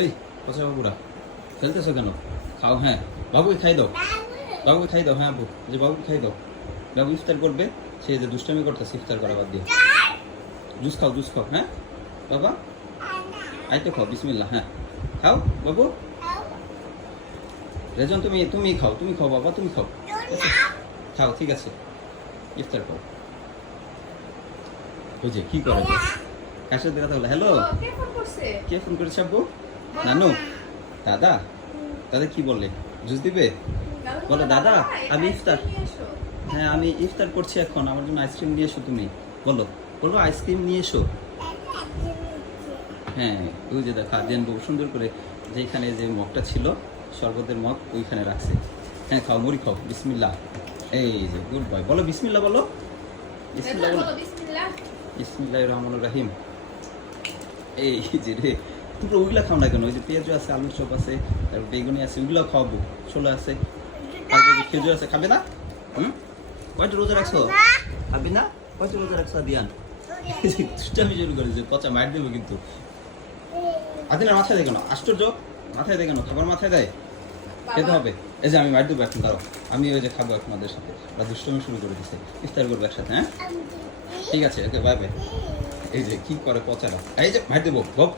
এই পচা বাবুরা খেলতেছো কেন? খাও। হ্যাঁ, বাবুকে খাই দাও, বাবুকে খাই দাও। হ্যাঁ আবু, যে বাবুকে খাই দাও। বাবু ইফতার করবে, সে যে দুষ্টামি করতেছে ইফতার করা বাদ দিয়ে। জুস খাও, জুস খাও। হ্যাঁ বাবা, আইতে খাও, বিসমিল্লাহ। হ্যাঁ খাও বাবু। রেজন তুমি তুমি খাও, তুমি খাও বাবা, তুমি খাও। খাও, ঠিক আছে, ইফতার খাও। ওই যে কি করে, কার সাথে কথা বলে? হ্যালো, কে ফোন করেছে আব্বু? নানু? দাদা? দাদা কি বললে? জুস দিবে? বলো দাদা আমি ইফতার, হ্যাঁ আমি ইফতার করছি এখন, আমার জন্য আইসক্রিম নিয়ে এসো তুমি। বলো, বলো আইসক্রিম নিয়ে এসো। হ্যাঁ ওই যে দেখা দেন বাবু সুন্দর করে, যেখানে যে মগটা ছিল শরবতের মগ ওইখানে রাখছে। হ্যাঁ খাও, মুড়ি খাও, বিসমিল্লাহ। এই যে গুড বয়, বলো বিসমিল্লাহ, বলো বিসমিল্লাহ, বলো বিসমিল্লাহির রহমানির রহিম। এই যে রে, তোমরা ওইগুলা খাও না কেন? ওই যে পেঁয়াজও আছে, আলুর চপ আছে, তারপর বেগুনি আছে, ওইগুলো খাওয়াবো। ছোলা আছে, তারপর খেজুর আছে, খাবে না? কয়টা রোজা রাখছো? খাবে না? কয়টা রোজা রাখছো দিয়ান? দুষ্টামি শুরু করেছে, পচা মার দেবো কিন্তু। আদিনার মাথায় দেয় কেন? আশ্চর্য, মাথায় দেয় কেন? খাবার মাথায় দেয়, খেতে হবে। এই যে আমি মার দেবো এখন, দাঁড়াও, আমি ওই যে খাবো এখন ওদের সাথে। ওরা দুষ্টমি শুরু করে দিচ্ছে, ইফতার করবো একসাথে। হ্যাঁ ঠিক আছে, ওকে বাই বাই। এই যে কি করে পচারা, এই যে মার দেবো গপ।